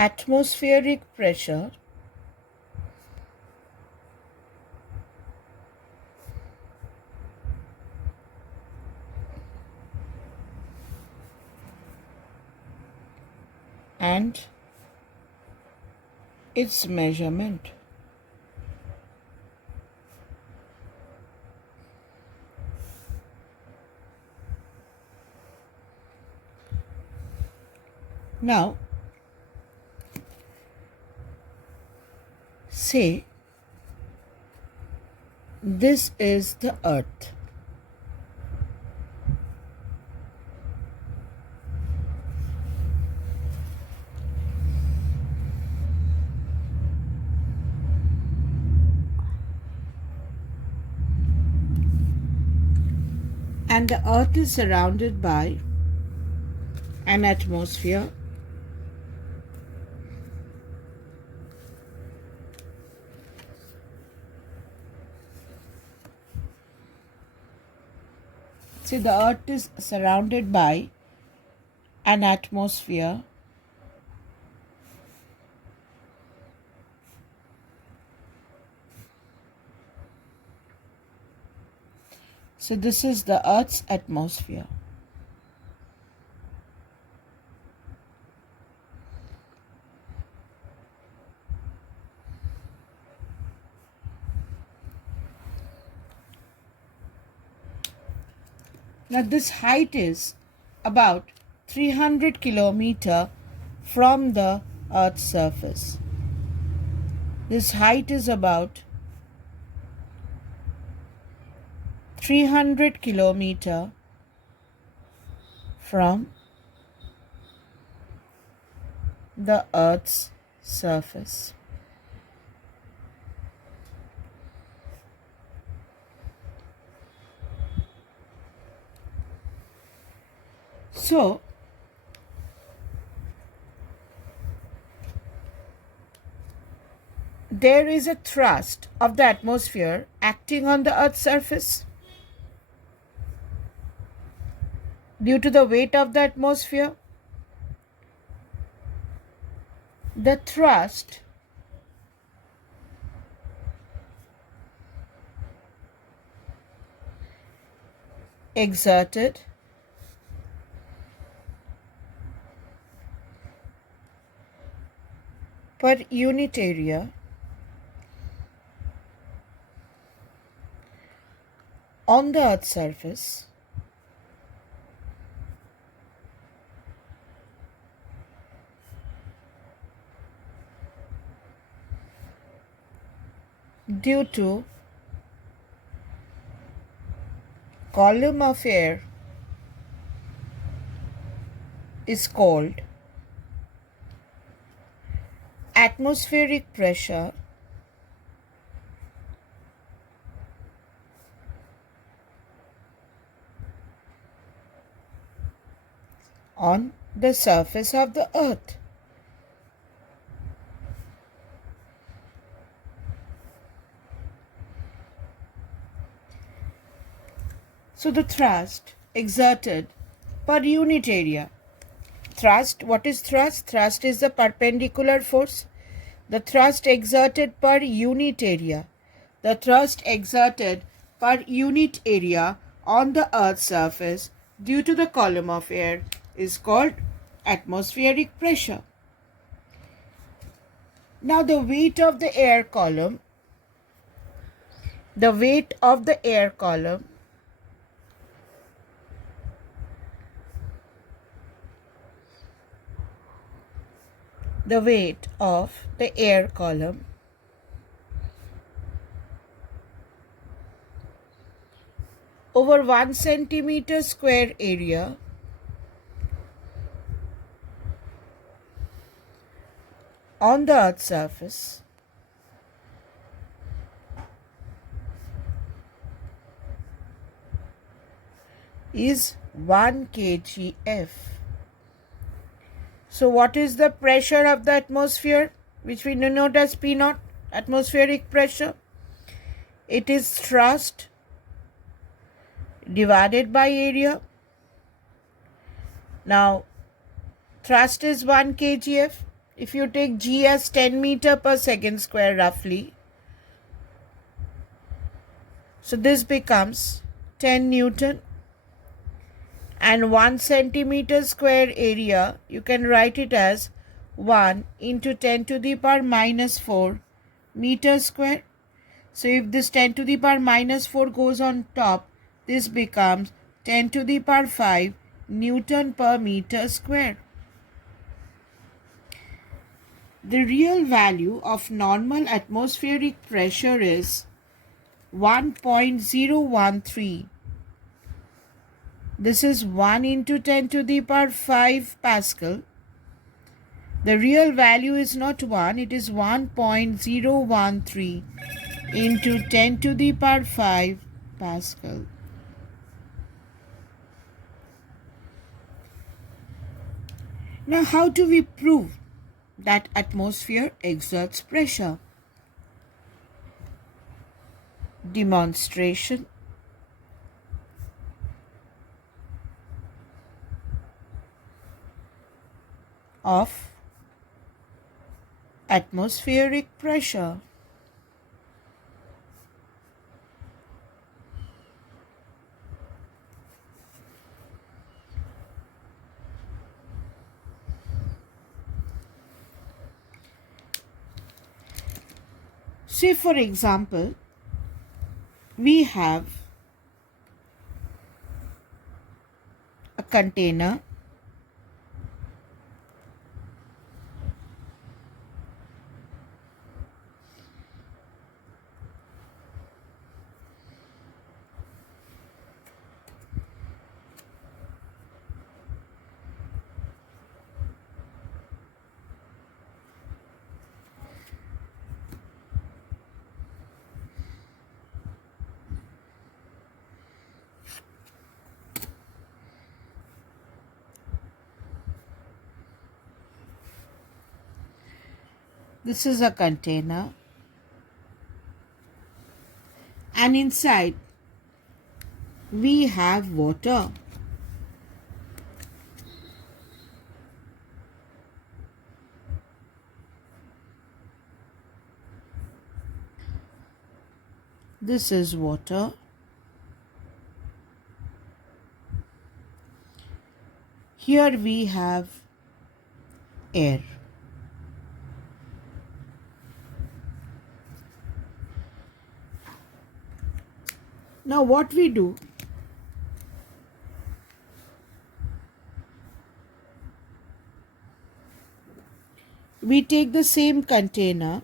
atmospheric pressure and its measurement. Now, say this is the Earth. And the Earth is surrounded by an atmosphere See, the Earth is surrounded by an atmosphere So this is the Earth's atmosphere. Now this height is about 300 kilometers from the Earth's surface. This height is about 300 kilometers from the Earth's surface. So, there is a thrust of the atmosphere acting on the Earth's surface due to the weight of the atmosphere. The thrust exerted per unit area on the Earth's surface due to column of air is called atmospheric pressure on the surface of the Earth. So the thrust exerted per unit area. Thrust, what is thrust? Thrust is the perpendicular force. The thrust exerted per unit area. The thrust exerted per unit area on the Earth's surface due to the column of air is called atmospheric pressure. Now the weight of the air column, the weight of the air column the weight of the air column over 1 centimeter square area on the Earth's surface is 1 kgf. So what is the pressure of the atmosphere, which we denote as P naught, atmospheric pressure? It is thrust divided by area. Now, thrust is 1 kgf. if you take G as 10 meter per second square roughly, so this becomes 10 Newton, and 1 centimeter square area, you can write it as 1 into 10 to the power minus 4 meter square. So if this 10 to the power minus 4 goes on top, this becomes 10 to the power 5 Newton per meter square. The real value of normal atmospheric pressure is 1.013. This is 1 into 10 to the power 5 Pascal. The real value is not 1, it is 1.013 into 10 to the power 5 Pascal. Now, how do we prove that atmosphere exerts pressure? Demonstration. Of atmospheric pressure. Say for example, we have a container This is a container, and inside we have water. This is water. Here we have air. Now what we do, we take the same container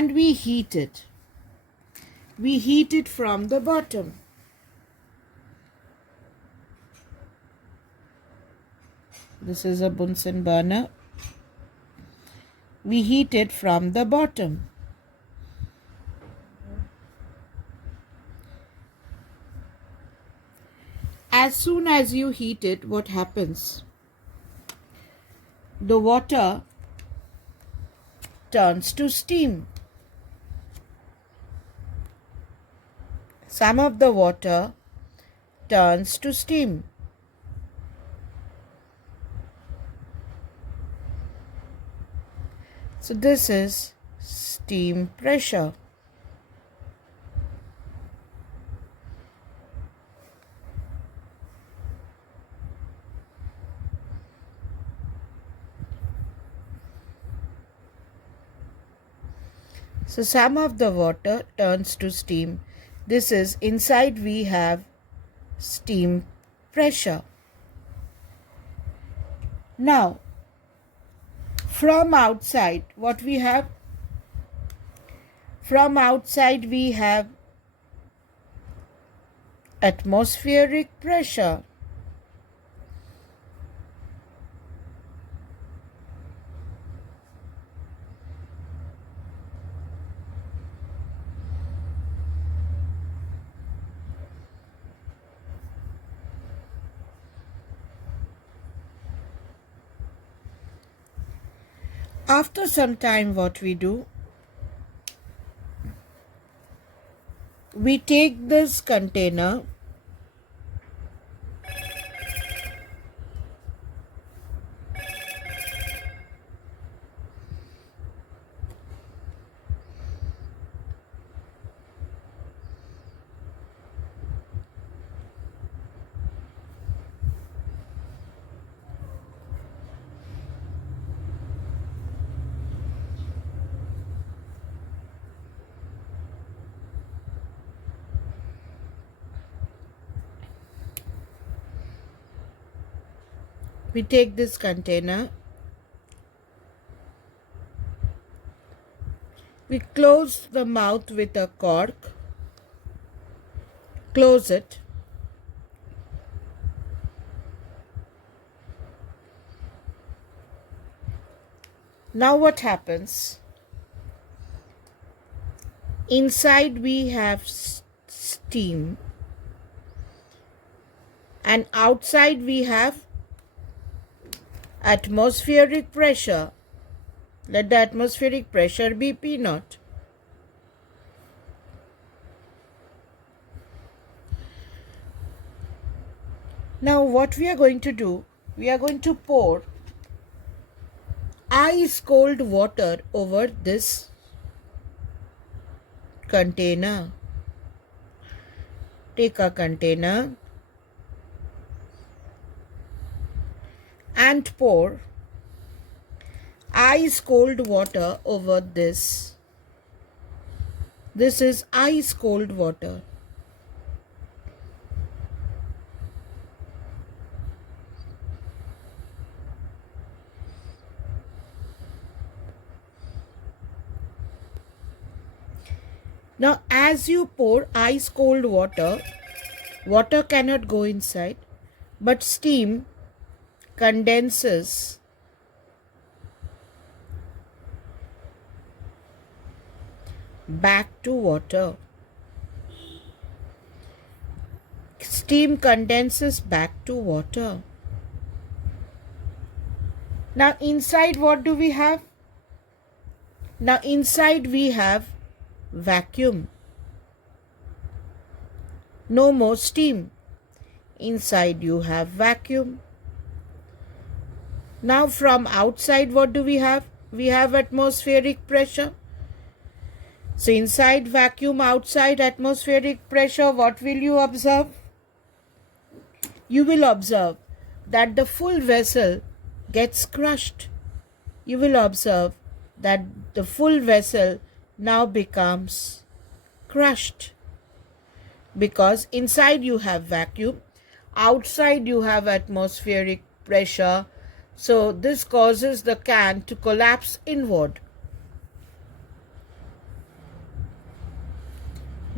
and we heat it. We heat it from the bottom. This is a Bunsen burner. We heat it from the bottom. As soon as you heat it, what happens? The water turns to steam. Some of the water turns to steam. So this is steam pressure. So some of the water turns to steam. This is inside we have steam pressure. Now, from outside, what we have? From outside we have atmospheric pressure. After some time, what we do, we take this container we take this container, we close the mouth with a cork, close it, now what happens? Inside we have steam and outside we have atmospheric pressure. Let the atmospheric pressure be P naught. Now what we are going to do, we are going to pour ice cold water over this container. Take a container and pour ice cold water over this. This is ice cold water. Now as you pour ice cold water, water cannot go inside, but steam condenses back to water. Steam condenses back to water. Now inside what do we have? Now inside we have vacuum. No more steam. Inside you have vacuum. Now from outside what do we have? We have atmospheric pressure. So inside vacuum, outside atmospheric pressure, what will you observe? You will observe that the full vessel gets crushed. You will observe that the full vessel now becomes crushed because inside you have vacuum, outside you have atmospheric pressure. So this causes the can to collapse inward.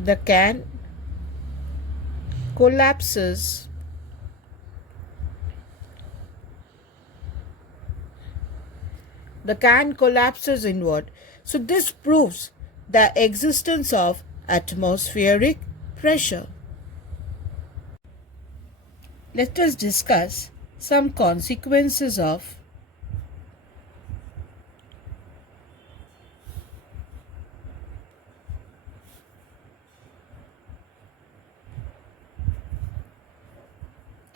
The can collapses inward. So this proves the existence of atmospheric pressure. Let us discuss some consequences of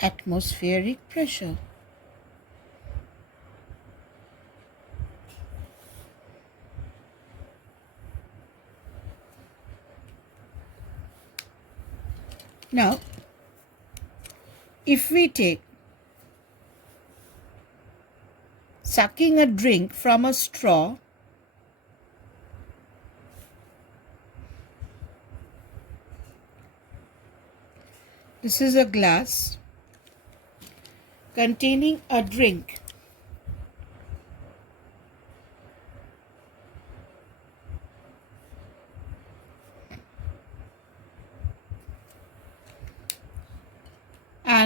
atmospheric pressure. Now, if we take sucking a drink from a straw, this is a glass containing a drink.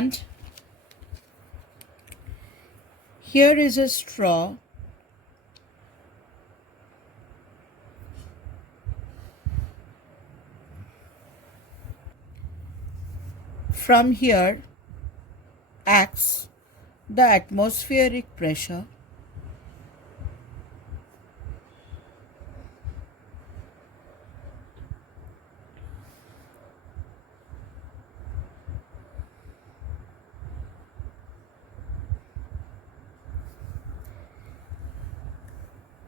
And here is a straw. From here acts the atmospheric pressure.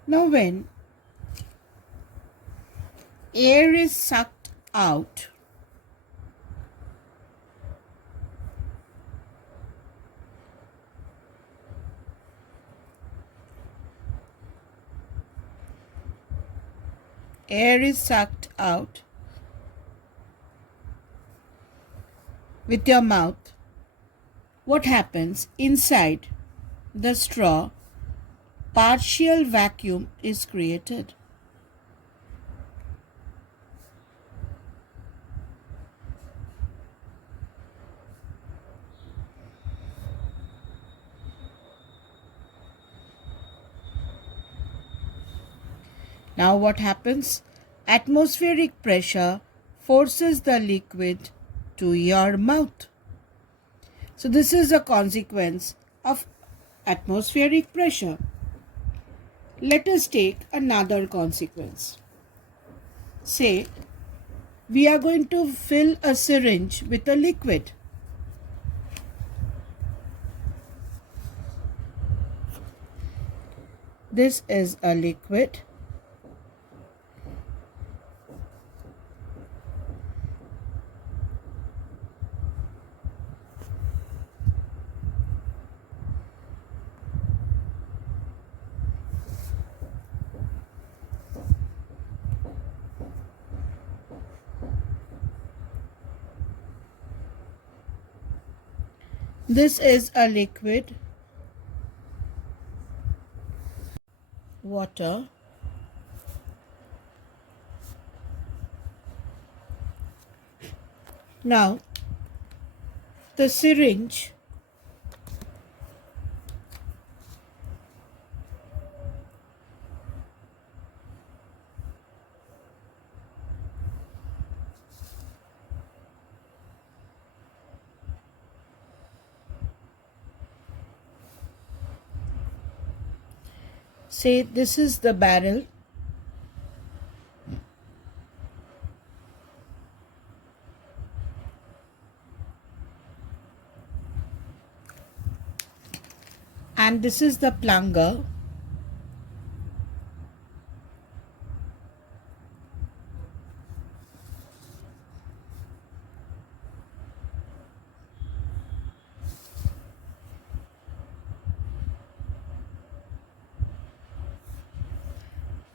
Now when air is sucked out, with your mouth, what happens? Inside the straw, partial vacuum is created. Now what happens? Atmospheric pressure forces the liquid to your mouth. So this is a consequence of atmospheric pressure. Let us take another consequence. Say, we are going to fill a syringe with a liquid. This is a liquid. This is a liquid, water. Now, the syringe say this is the barrel. And this is the plunger.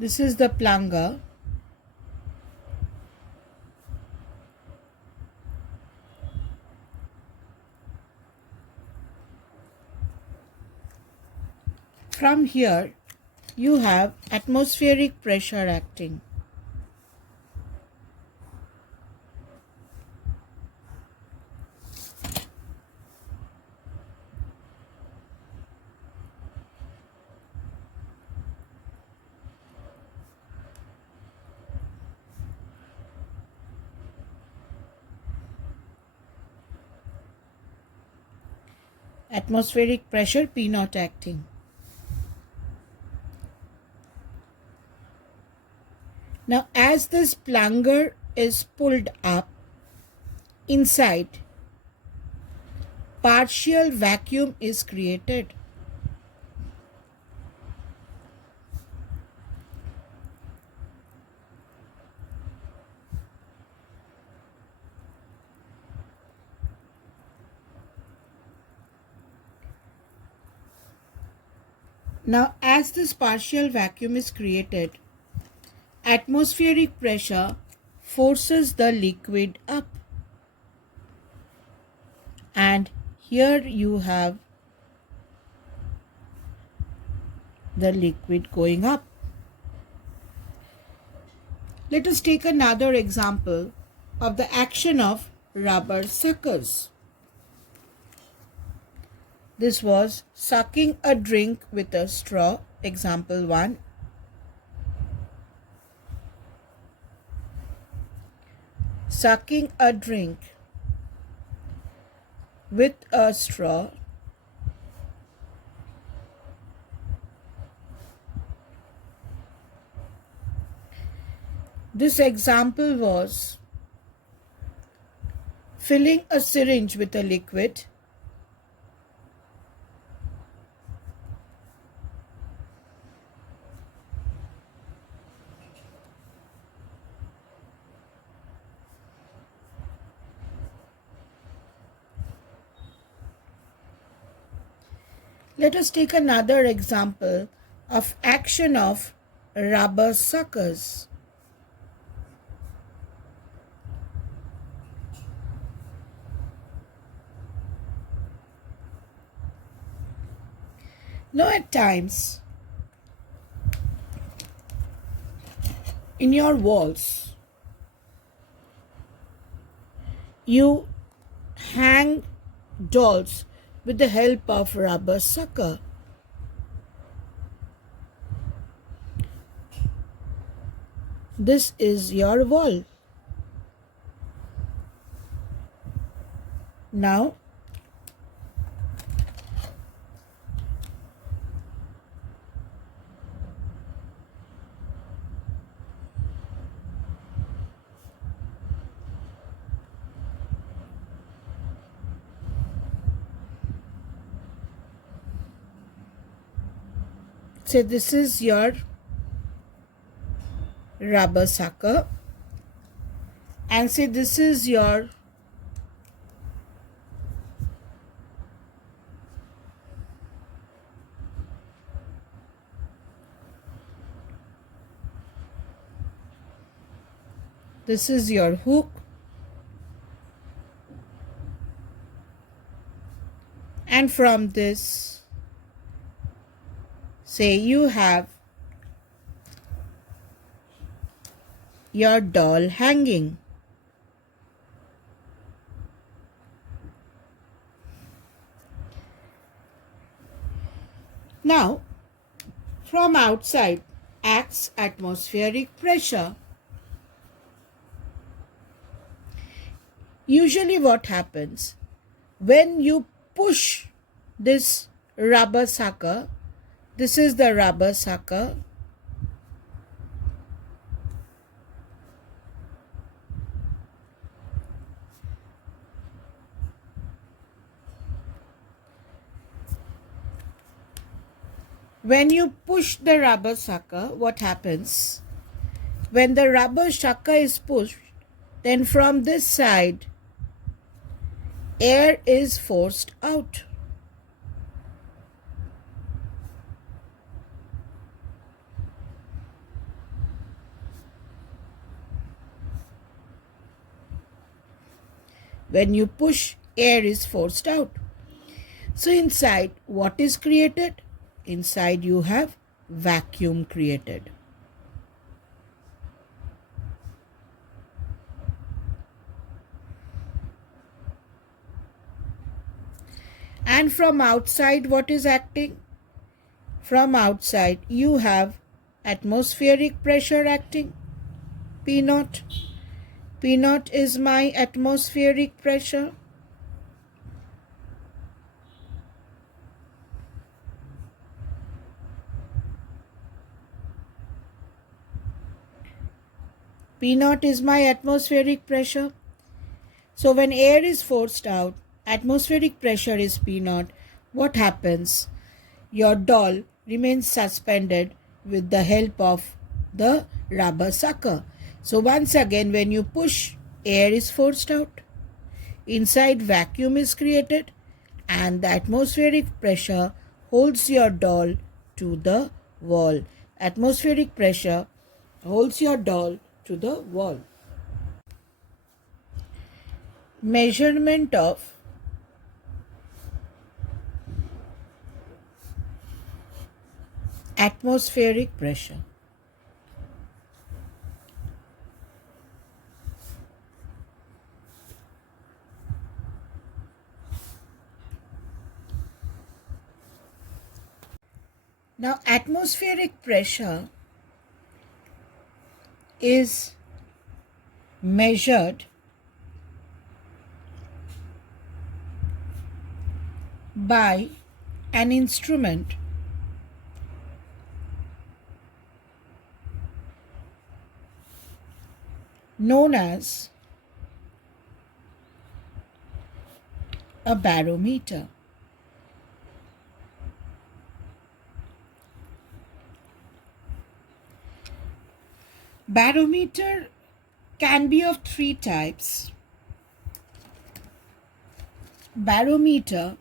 This is the plunger. From here, you have atmospheric pressure acting. Atmospheric pressure P naught acting. Now, as this plunger is pulled up, inside, partial vacuum is created. Now, as this partial vacuum is created, atmospheric pressure forces the liquid up. And here you have the liquid going up. Let us take another example of the action of rubber suckers. This was sucking a drink with a straw, example 1. Sucking a drink with a straw. This example was filling a syringe with a liquid. Let us take another example of action of rubber suckers. Now at times in your walls you hang dolls with the help of rubber sucker. This is your wall. Now say this is your rubber sucker, and say this is your hook, and from this say you have your doll hanging. Now from outside acts atmospheric pressure. Usually what happens when you push this rubber sucker, this is the rubber sucker, when you push the rubber sucker, what happens? When the rubber sucker is pushed, then from this side air is forced out. When you push, air is forced out. So inside, what is created? Inside you have vacuum created. And from outside, what is acting? From outside, you have atmospheric pressure acting, P naught. P naught is my atmospheric pressure. P naught is my atmospheric pressure. So when air is forced out, atmospheric pressure is P naught. What happens? Your doll remains suspended with the help of the rubber sucker. So once again, when you push, air is forced out. Inside, vacuum is created, and the atmospheric pressure holds your doll to the wall. Atmospheric pressure holds your doll to the wall. Measurement of atmospheric pressure. Now, atmospheric pressure is measured by an instrument known as a barometer. Barometer can be of three types. Barometer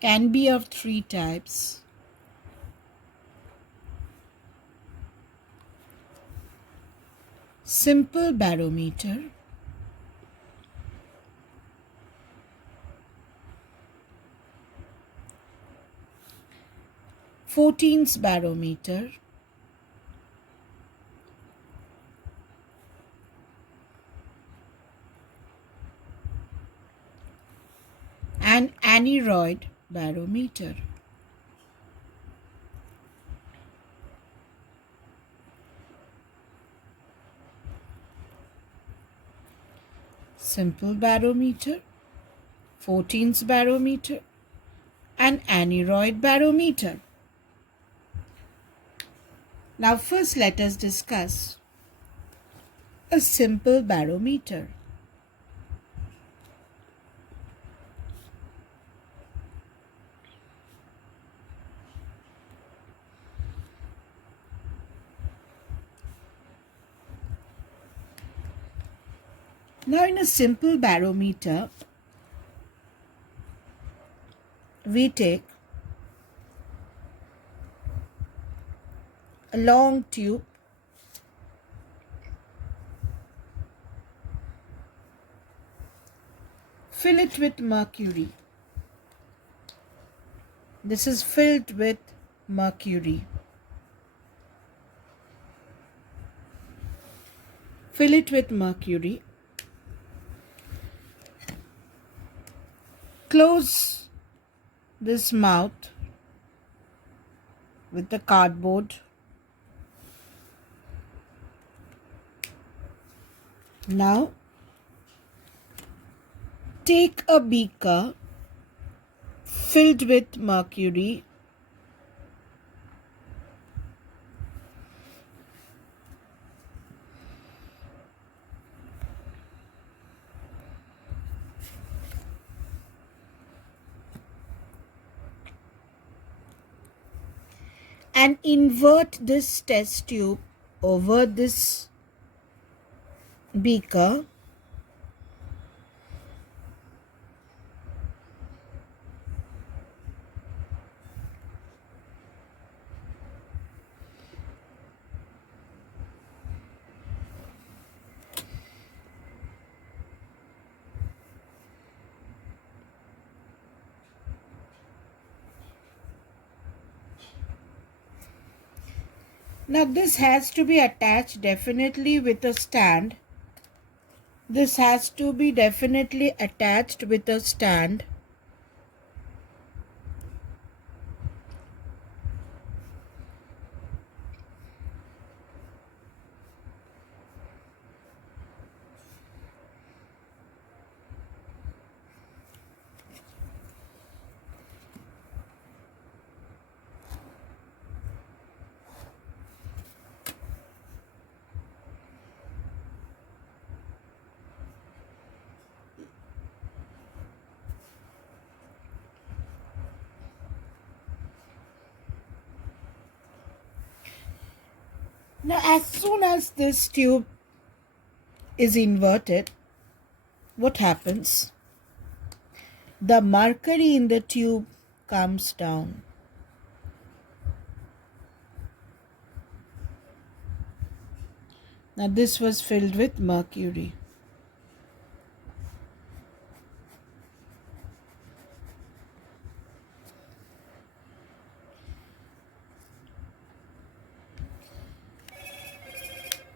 can be of three types. Simple barometer, Fortin's barometer, and aneroid barometer. Simple barometer, Fortin's barometer, and aneroid barometer. Now first let us discuss a simple barometer. Now in a simple barometer, we take a long tube, fill it with mercury. This is filled with mercury. Fill it with mercury. Close this mouth with the cardboard. Now take a beaker filled with mercury. And invert this test tube over this beaker. Now this has to be attached definitely with a stand. This has to be definitely attached with a stand. Now as soon as this tube is inverted, what happens? The mercury in the tube comes down. Now this was filled with mercury.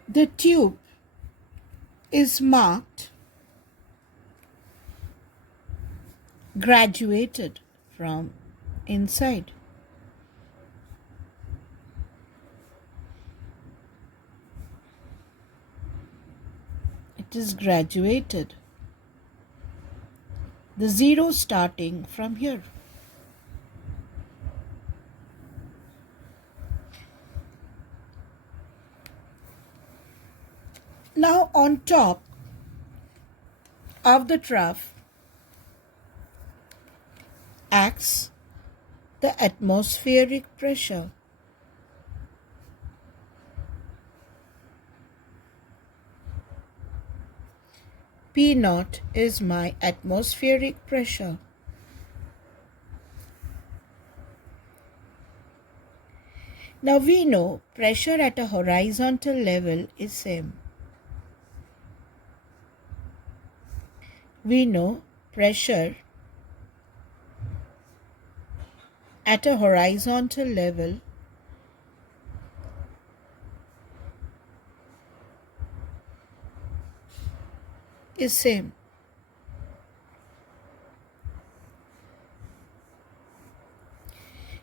The tube is marked graduated from inside. It is graduated. The zero starting from here. Now on top of the trough acts the atmospheric pressure. P naught is my atmospheric pressure. Now we know pressure at a horizontal level is same. We know pressure at a horizontal level is same.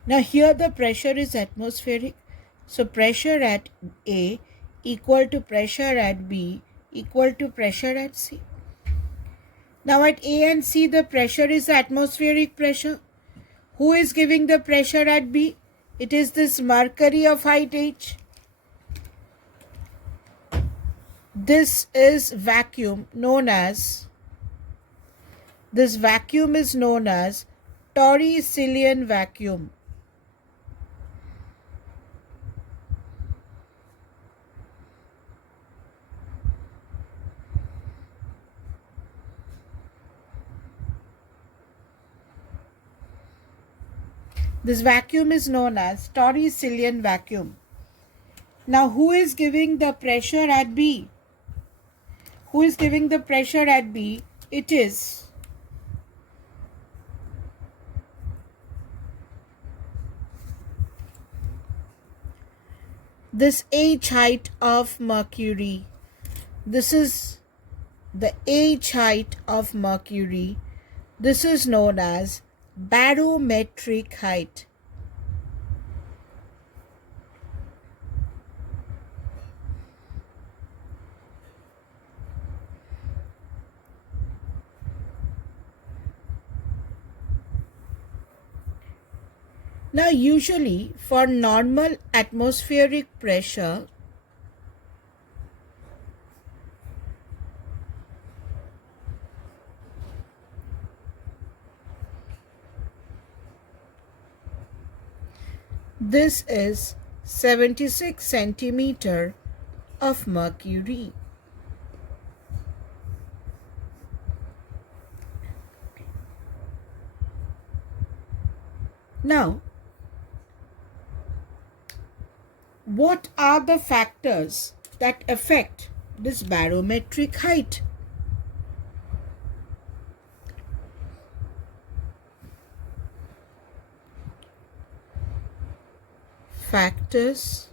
Now here the pressure is atmospheric. So pressure at A equal to pressure at B equal to pressure at C. Now at A and C the pressure is atmospheric pressure. Who is giving the pressure at B? It is this mercury of height h. This is vacuum this vacuum is known as Torricellian vacuum. This vacuum is known as Torricellian vacuum. Now who is giving the pressure at B? Who is giving the pressure at B? It is this H height of mercury. This is the H height of mercury. This is known as barometric height. Now usually for normal atmospheric pressure, this is 76 centimeter of mercury. Now, what are the factors that affect this barometric height? Factors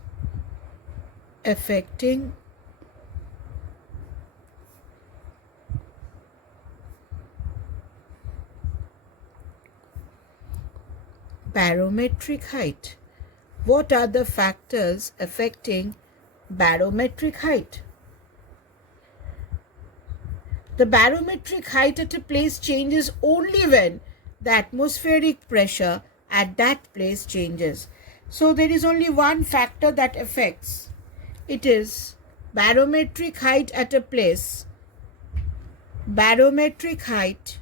affecting barometric height. What are the factors affecting barometric height? The barometric height at a place changes only when the atmospheric pressure at that place changes. So there is only one factor that affects. It is barometric height at a place. Barometric height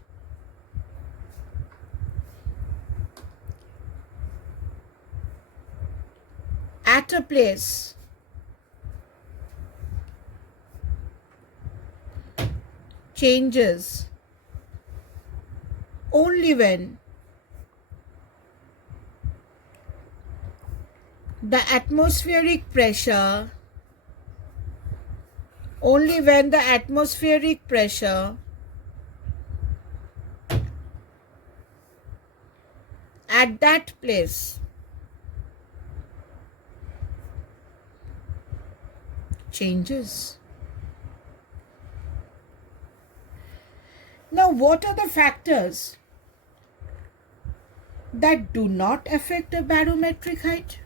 at a place changes only when the atmospheric pressure at that place changes. Now, what are the factors that do not affect the barometric height?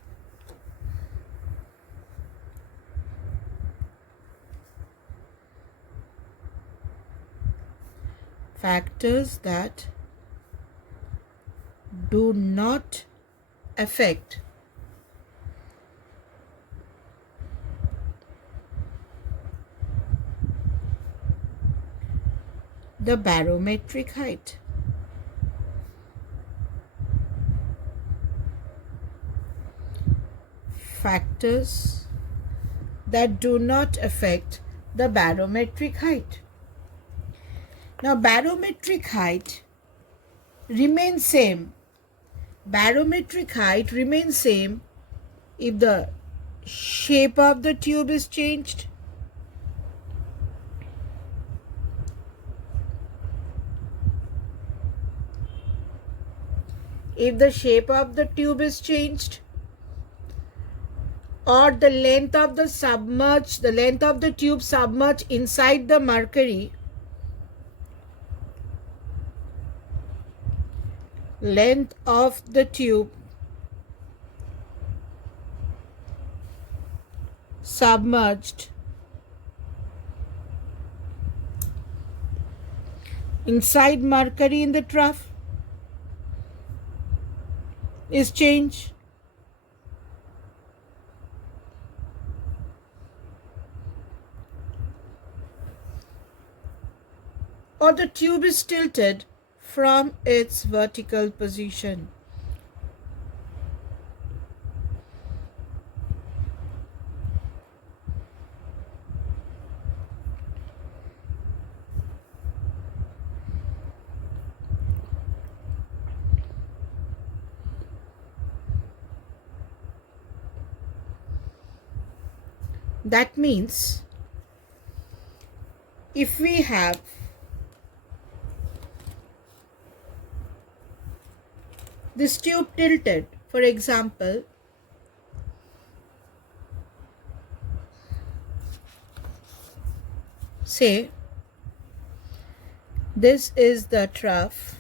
Factors that do not affect the barometric height. Factors that do not affect the barometric height. Now, barometric height remains same. Barometric height remains same if the shape of the tube is changed, if the shape of the tube is changed, or the length of the tube submerged inside the mercury, length of the tube submerged inside mercury in the trough is changed, or the tube is tilted from its vertical position. That means if we have this tube tilted, for example, say this is the trough,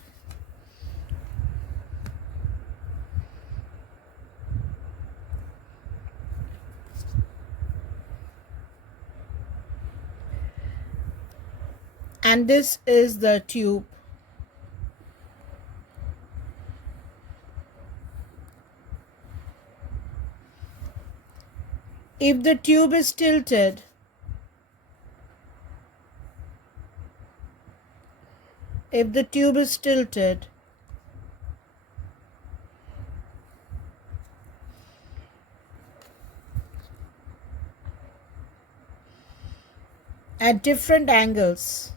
and this is the tube. If the tube is tilted, and at different angles,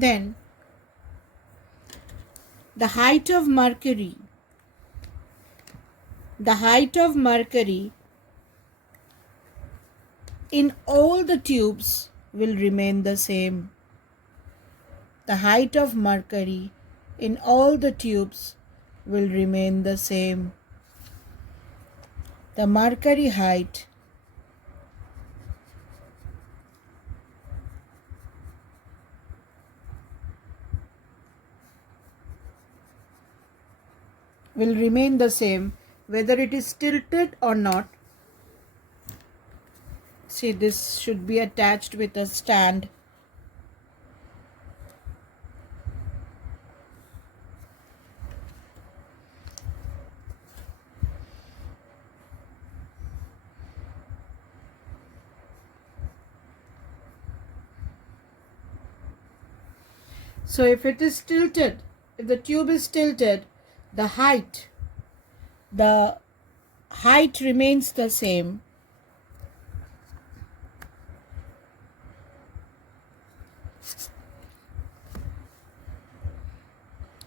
then the height of mercury in all the tubes will remain the same. The height of mercury in all the tubes will remain the same. The mercury height will remain the same whether it is tilted or not. See, this should be attached with a stand. So if it is tilted, if the tube is tilted, the height remains the same.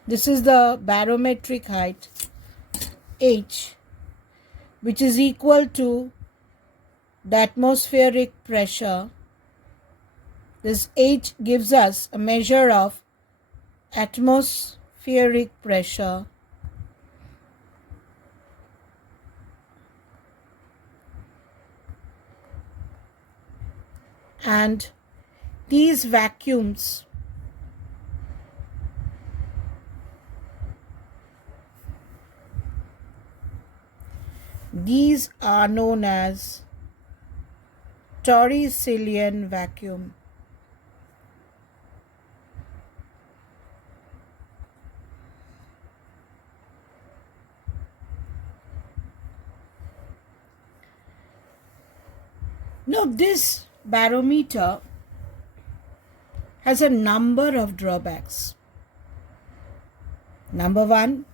This is the barometric height, H, which is equal to the atmospheric pressure. This H gives us a measure of atmospheric pressure. And these vacuums are known as Torricellian vacuum. Now this barometer has a number of drawbacks. Number one,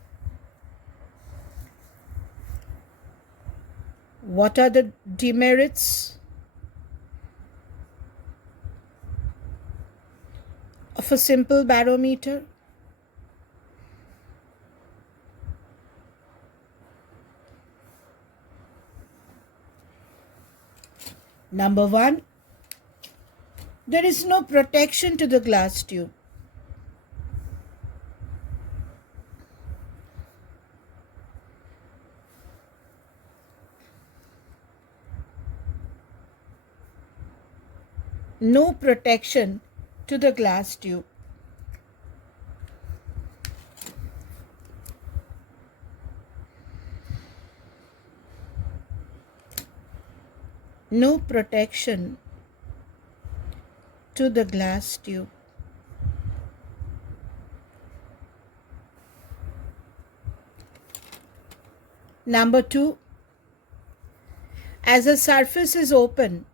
what are the demerits? of a simple barometer? Number 1, there is no protection to the glass tube. No protection to the glass tube. No protection to the glass tube. Number 2, as the surface is open,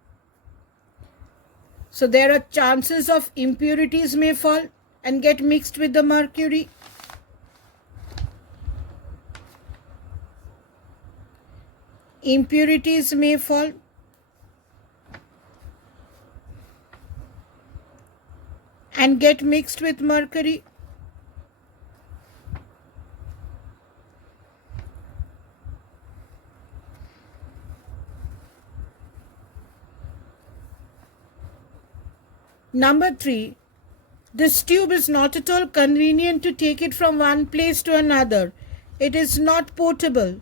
so there are chances of impurities may fall and get mixed with the mercury. Impurities may fall. And get mixed with mercury. Number 3, this tube is not at all convenient to take it from one place to another. It is not portable.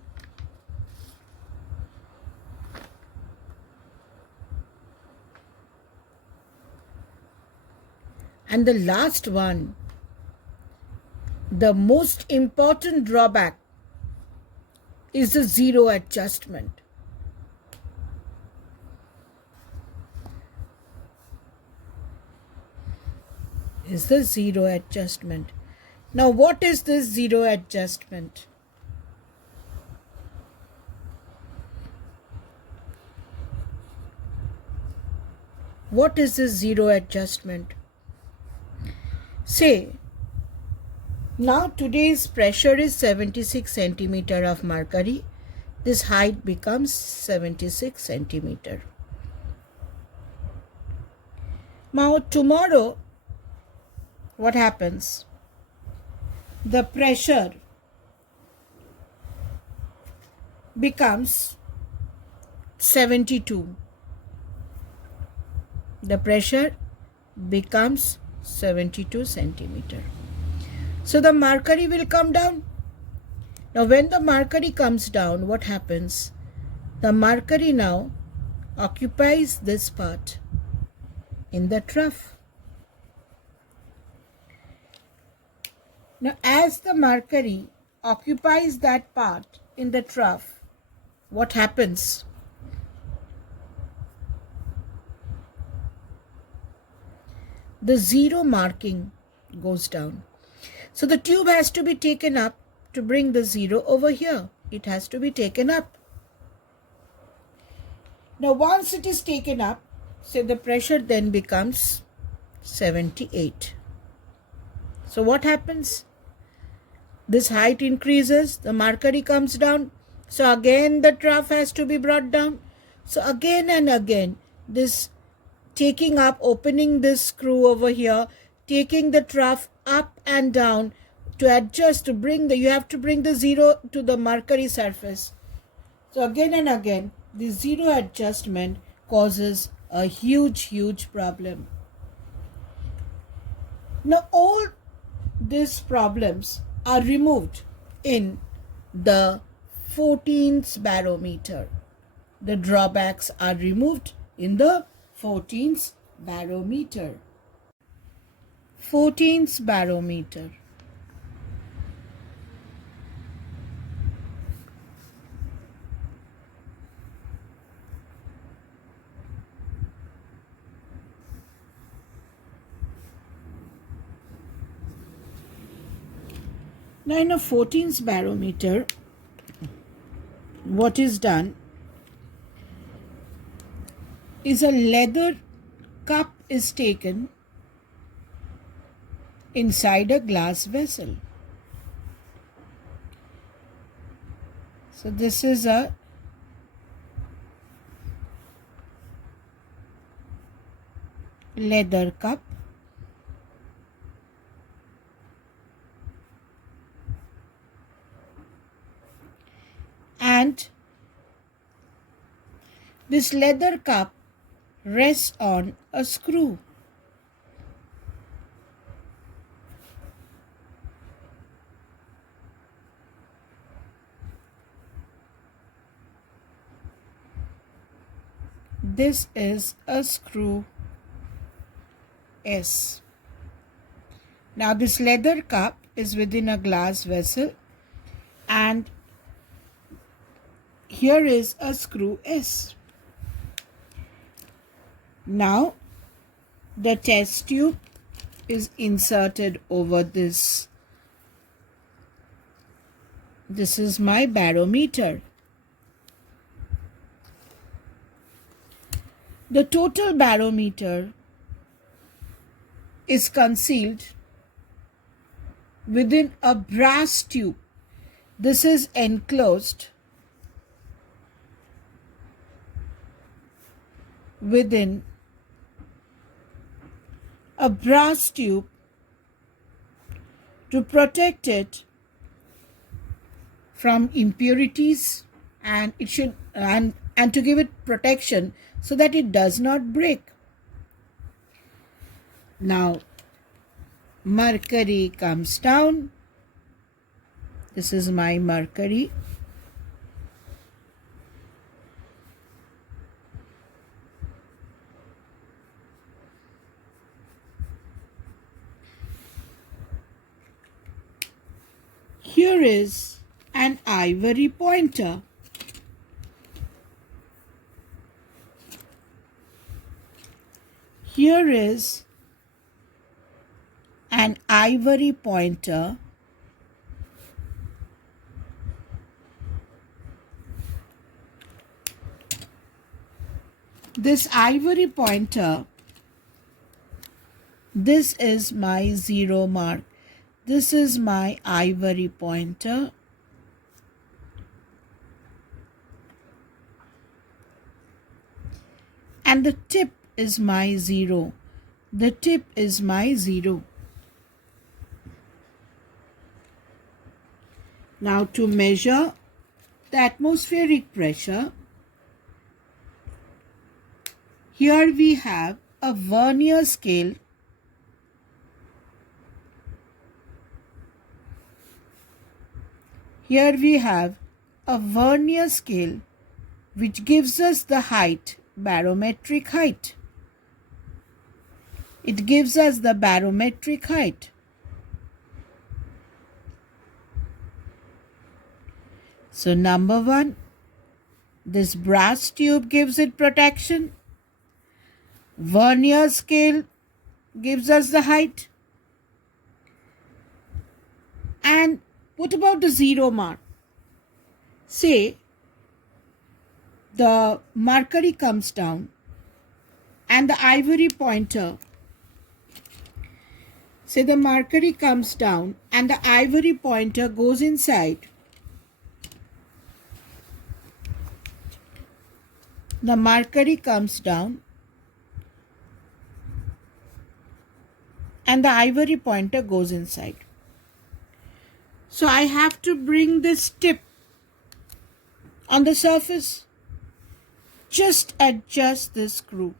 And the last one, the most important drawback is the zero adjustment. Is the zero adjustment. Now, what is this zero adjustment? What is this zero adjustment? Say, now today's pressure is 76 centimeter of mercury. This height becomes 76 centimeter. Now tomorrow, what happens? The pressure becomes 72. The pressure becomes 72 centimeter. So the mercury will come down. Now when the mercury comes down, what happens? The mercury now occupies this part in the trough. Now as the mercury occupies that part in the trough, what happens? The zero marking goes down. So the tube has to be taken up to bring the zero over here. It has to be taken up. Now once it is taken up, say the pressure then becomes 78. So what happens? This height increases, the mercury comes down. So again the trough has to be brought down. So again and again this taking up, opening this screw over here, taking the trough up and down to adjust, to bring the, you have to bring the zero to the mercury surface. So again and again, the zero adjustment causes a huge problem. Now all these problems are removed in the 14th barometer. The drawbacks are removed in the 14th barometer. 14th barometer. Now in a 14th barometer, what is done is a leather cup is taken inside a glass vessel. So this is a leather cup. This leather cup rests on a screw. This is a screw S. Now this leather cup is within a glass vessel and here is a screw S. Now the test tube is inserted over this. This is my barometer. The total barometer is concealed within a brass tube. This is enclosed within a brass tube to protect it from impurities and it should and to give it protection so that it does not break. Now mercury comes down. This is my mercury. Here is an ivory pointer. Here is an ivory pointer this ivory pointer, this is my 0 mark. This is my ivory pointer. And the tip is my 0. The tip is my 0. Now to measure the atmospheric pressure, here we have a vernier scale. Here we have a vernier scale which gives us the height, barometric height. It gives us the barometric height. So number 1, this brass tube gives it protection. Vernier scale gives us the height. And what about the 0 mark? Say the mercury comes down and the ivory pointer. Say the mercury comes down and the ivory pointer goes inside. The mercury comes down and the ivory pointer goes inside. So I have to bring this tip on the surface. Just adjust this screw.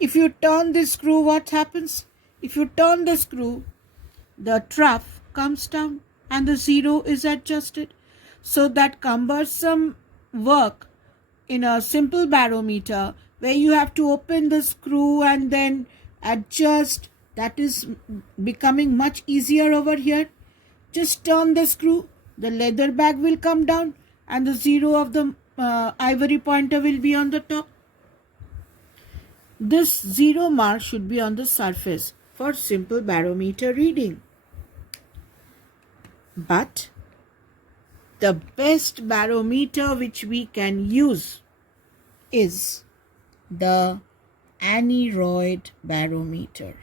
If you turn this screw, what happens? If you turn the screw, the trough comes down and the 0 is adjusted. So that cumbersome work in a simple barometer where you have to open the screw and then adjust, that is becoming much easier over here. Just turn the screw, the leather bag will come down and the 0 of the ivory pointer will be on the top. This 0 mark should be on the surface for simple barometer reading. But the best barometer which we can use is the aneroid barometer.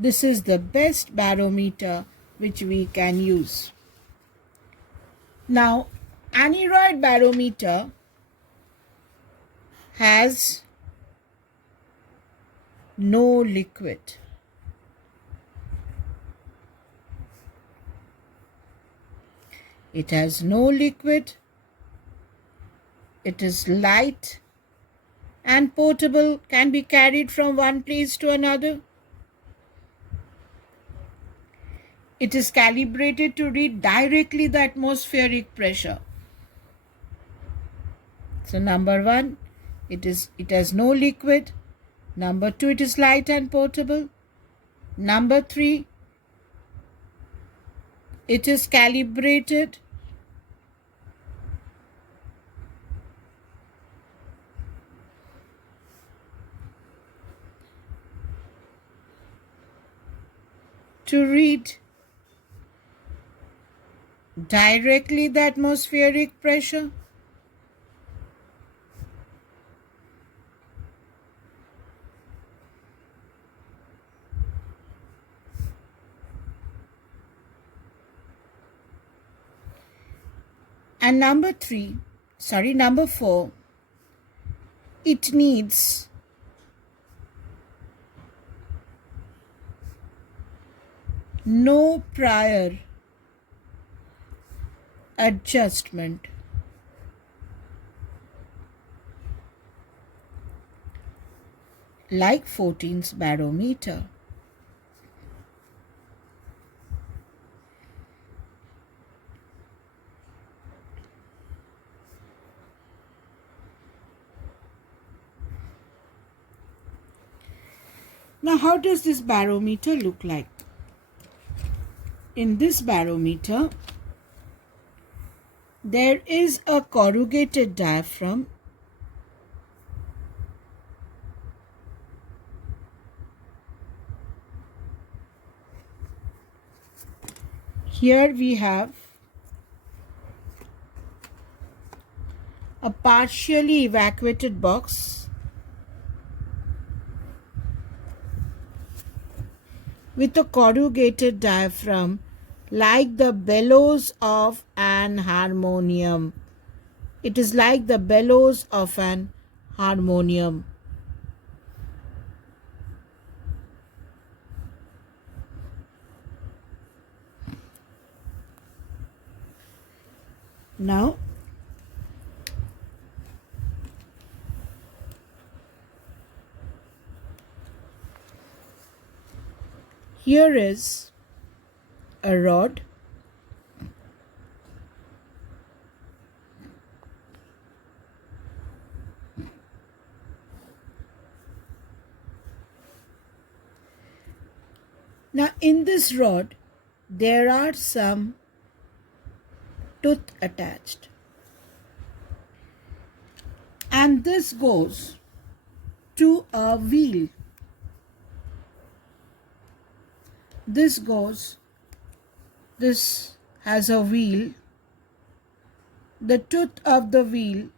This is the best barometer which we can use. Now, aneroid barometer has no liquid. It has no liquid. It is light and portable, can be carried from one place to another. It is calibrated to read directly the atmospheric pressure. So number 1, it has no liquid. Number 2, it is light and portable. Number 3, it is calibrated to read directly the atmospheric pressure. And number 4, it needs no prior adjustment. Like 14's barometer. Now, how does this barometer look like? In this barometer, there is a corrugated diaphragm here. We have a partially evacuated box with a corrugated diaphragm like the bellows of an harmonium. It is like the bellows of an harmonium. Now, here is a rod. Now, in this rod, there are some tooth attached. And this goes to a wheel. This has a wheel. The tooth of the wheel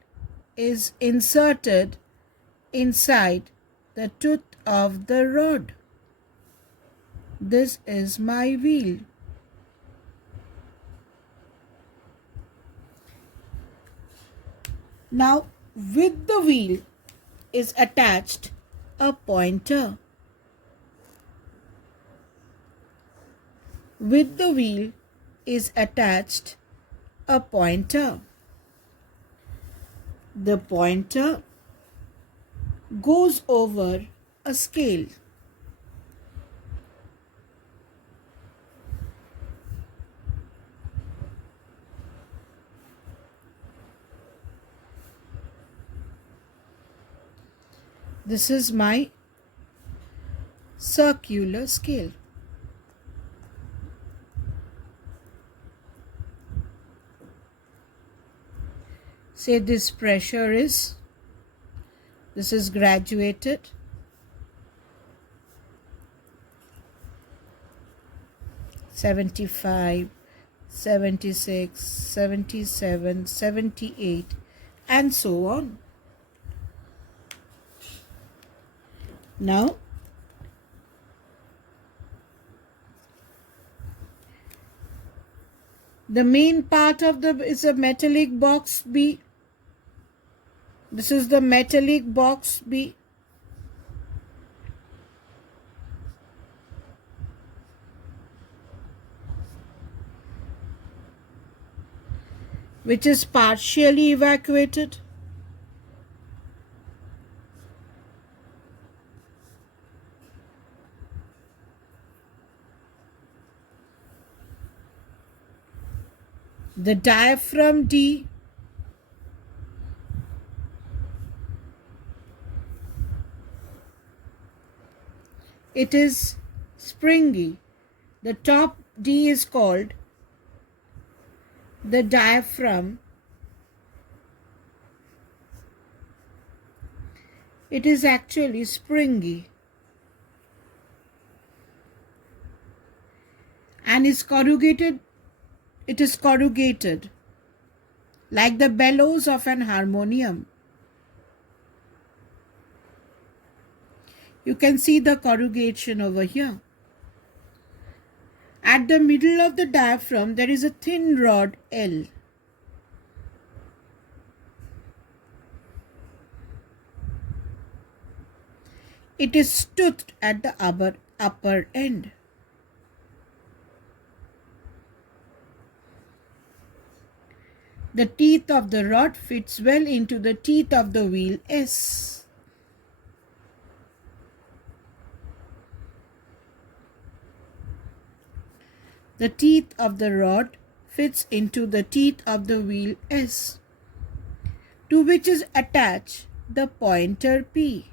is inserted inside the tooth of the rod. This is my wheel. Now, with the wheel is attached a pointer. With the wheel is attached a pointer. The pointer goes over a scale. This is my circular scale. Say this pressure is, this is graduated. "75, 76, 77, 78, and so on. Now, the main part of is a metallic box B. This is the metallic box B. which is partially evacuated. The diaphragm D it is springy. The top D is called the diaphragm. It is actually springy and is corrugated. It is corrugated like the bellows of an harmonium. You can see the corrugation over here. At the middle of the diaphragm, there is a thin rod L. It is toothed at the upper end. The teeth of the rod fits well into the teeth of the wheel S. The teeth of the rod fits into the teeth of the wheel S, to which is attached the pointer P.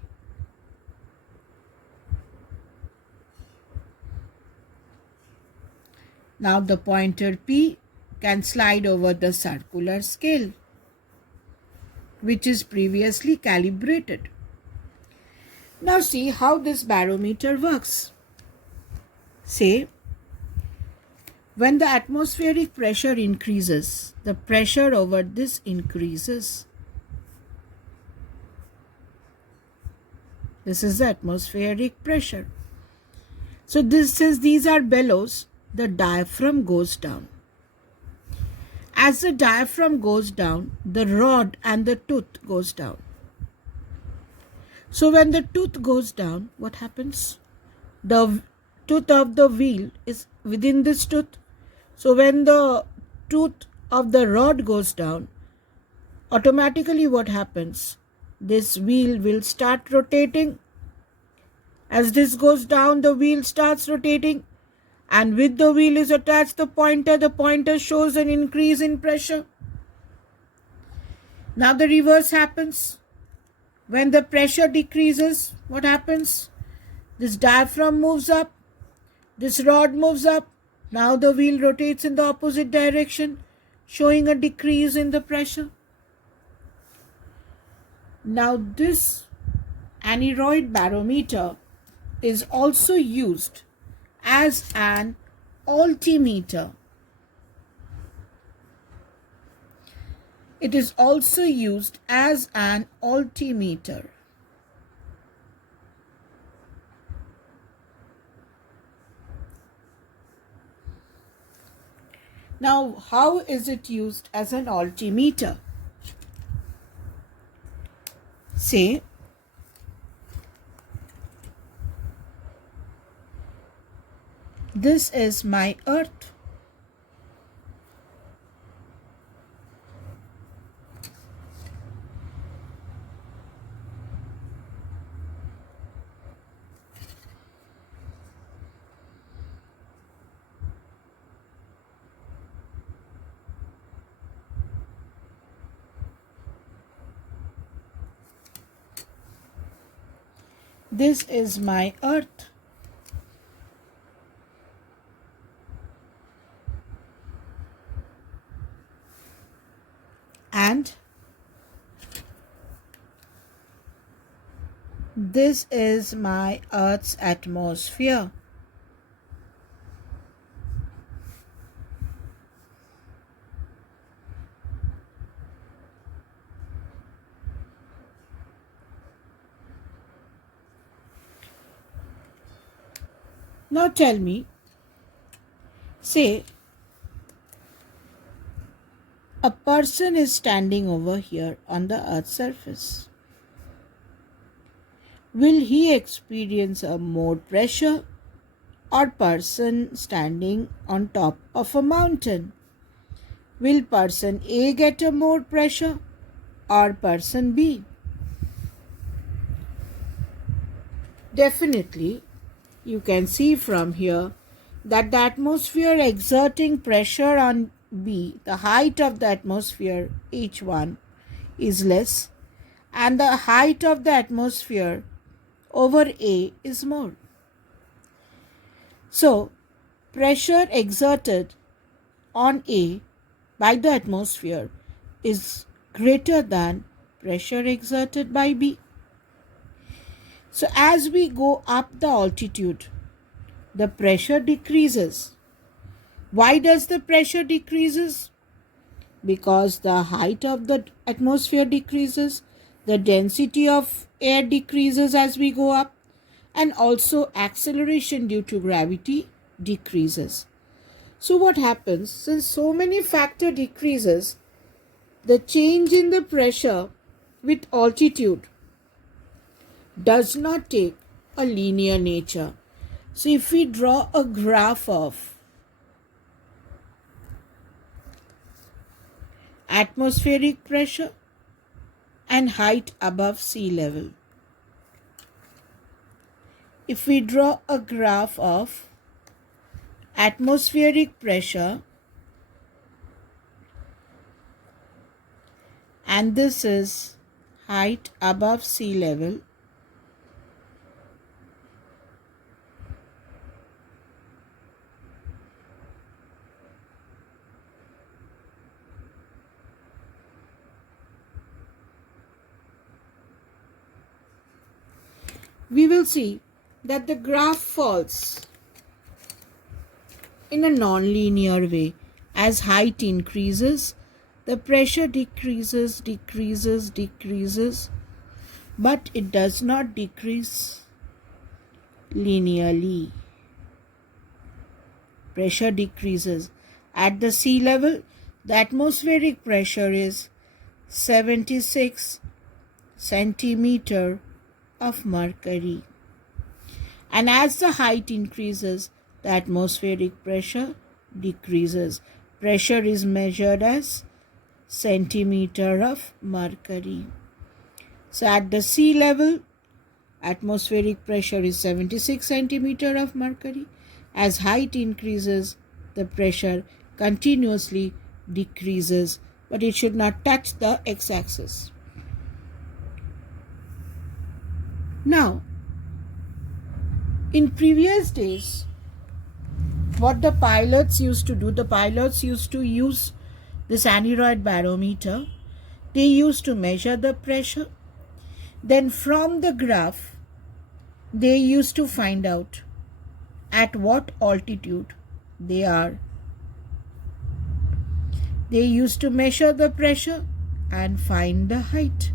Now the pointer P can slide over the circular scale, which is previously calibrated. Now see how this barometer works. Say, when the atmospheric pressure increases, the pressure over this increases. This is the atmospheric pressure. So since these are bellows, the diaphragm goes down. As the diaphragm goes down, the rod and the tooth goes down. So when the tooth goes down, what happens? The tooth of the wheel is within this tooth. So when the tooth of the rod goes down, automatically what happens? This wheel will start rotating. As this goes down, the wheel starts rotating. And with the wheel is attached the pointer. The pointer shows an increase in pressure. Now the reverse happens. When the pressure decreases, what happens? This diaphragm moves up. This rod moves up. Now the wheel rotates in the opposite direction, showing a decrease in the pressure. Now this aneroid barometer is also used as an altimeter. It is also used as an altimeter. Now, how is it used as an altimeter? Say, this is my earth. This is my earth. And this is my earth's atmosphere. Now tell me, say a person is standing over here on the earth's surface. Will he experience a more pressure or person standing on top of a mountain? Will person A get a more pressure or person B? Definitely, you can see from here that the atmosphere exerting pressure on B, the height of the atmosphere, each one, is less, and the height of the atmosphere over A is more. So, pressure exerted on A by the atmosphere is greater than pressure exerted by B. So, as we go up the altitude, the pressure decreases. Why does the pressure decreases? Because the height of the atmosphere decreases, the density of air decreases as we go up, and also acceleration due to gravity decreases. So what happens, since so many factor decreases, the change in the pressure with altitude does not take a linear nature. So if we draw a graph of atmospheric pressure and height above sea level, if we draw a graph of atmospheric pressure, and this is height above sea level, we will see that the graph falls in a non-linear way. As height increases, the pressure decreases, but it does not decrease linearly. Pressure decreases. At the sea level, the atmospheric pressure is 76 centimeter of mercury. And as the height increases, the atmospheric pressure decreases. Pressure is measured as centimeter of mercury. So at the sea level, atmospheric pressure is 76 centimeter of mercury. As height increases, the pressure continuously decreases, but it should not touch the x-axis. Now, in previous days, what the pilots used to do, the pilots used to use this aneroid barometer. They used to measure the pressure. Then from the graph, they used to find out at what altitude they are. They used to measure the pressure and find the height.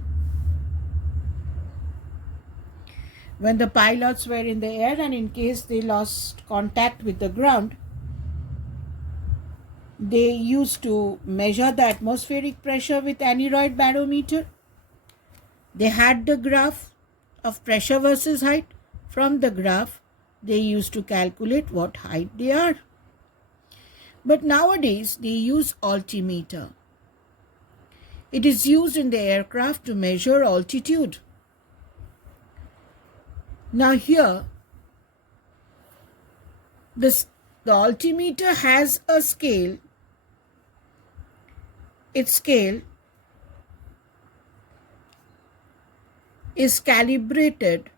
When the pilots were in the air and in case they lost contact with the ground, they used to measure the atmospheric pressure with aneroid barometer. They had the graph of pressure versus height. From the graph, they used to calculate what height they are. But nowadays, they use altimeter. It is used in the aircraft to measure altitude. Now here, the altimeter has a scale. Its scale is calibrated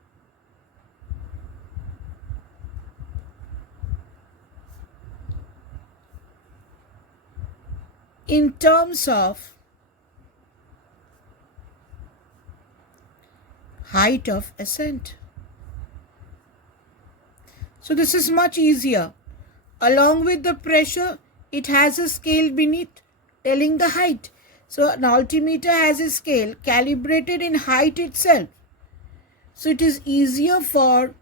in terms of height of ascent. So this is much easier. Along with the pressure, it has a scale beneath telling the height. So an altimeter has a scale calibrated in height itself. So it is easier for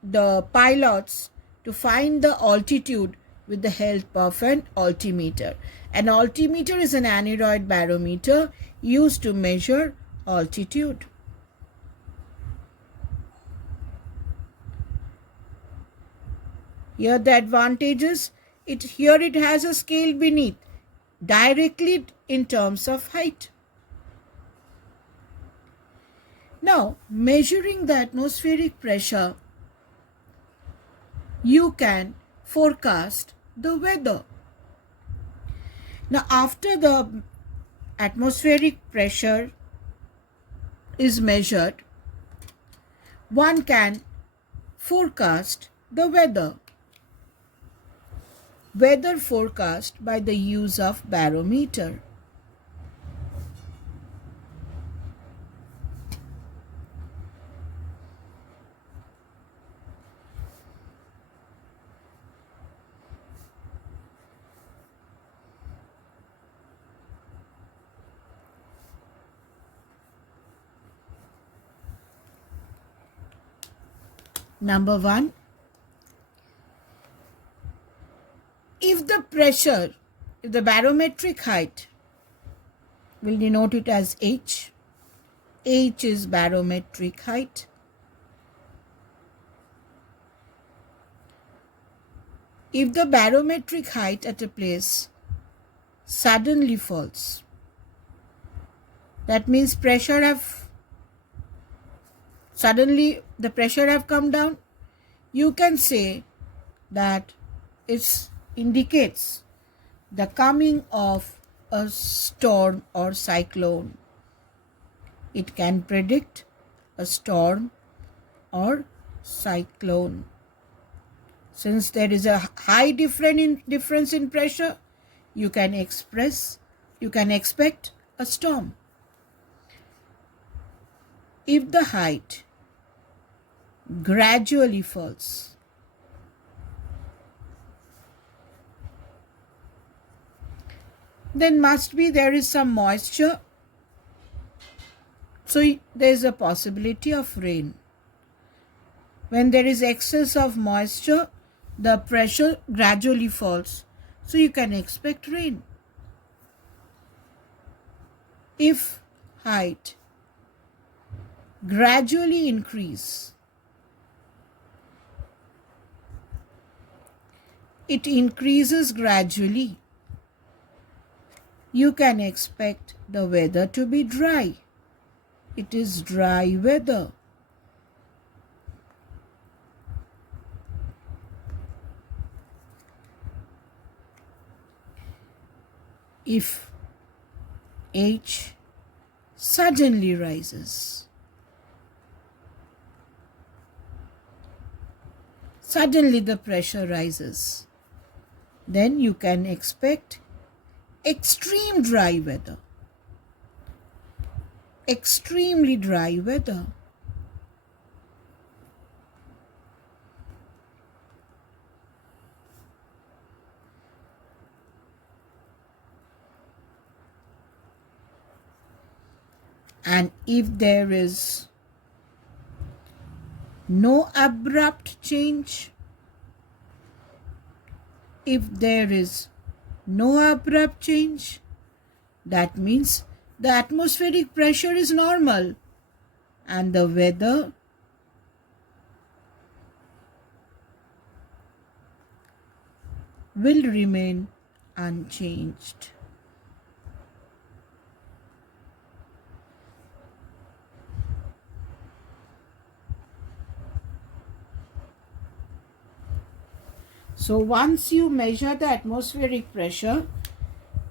the pilots to find the altitude with the help of an altimeter. An altimeter is an aneroid barometer used to measure altitude. Here the advantages, here it has a scale beneath. directly in terms of height. Now, measuring the atmospheric pressure, you can forecast the weather. Now, after the atmospheric pressure is measured, one can forecast the weather. Weather forecast by the use of barometer. Number 1, if the barometric height, we'll denote it as H. H is barometric height. If the barometric height at a place suddenly falls, that means the pressure have come down, you can say that it indicates the coming of a storm or cyclone. It can predict a storm or cyclone. Since there is a high difference in pressure, you can expect a storm. If the height gradually falls, then must be there is some moisture, so there is a possibility of rain. When there is excess of moisture, the pressure gradually falls, so you can expect rain. If height gradually increase, it increases gradually, you can expect the weather to be dry. It is dry weather. If H suddenly rises, suddenly the pressure rises, then you can expect extreme dry weather. Extremely dry weather. And if there is no abrupt change, that means the atmospheric pressure is normal and the weather will remain unchanged. So once you measure the atmospheric pressure,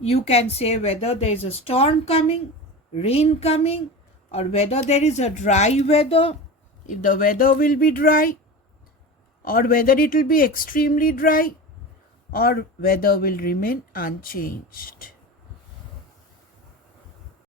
you can say whether there is a storm coming, rain coming, or whether there is a dry weather, if the weather will be dry, or whether it will be extremely dry, or weather will remain unchanged.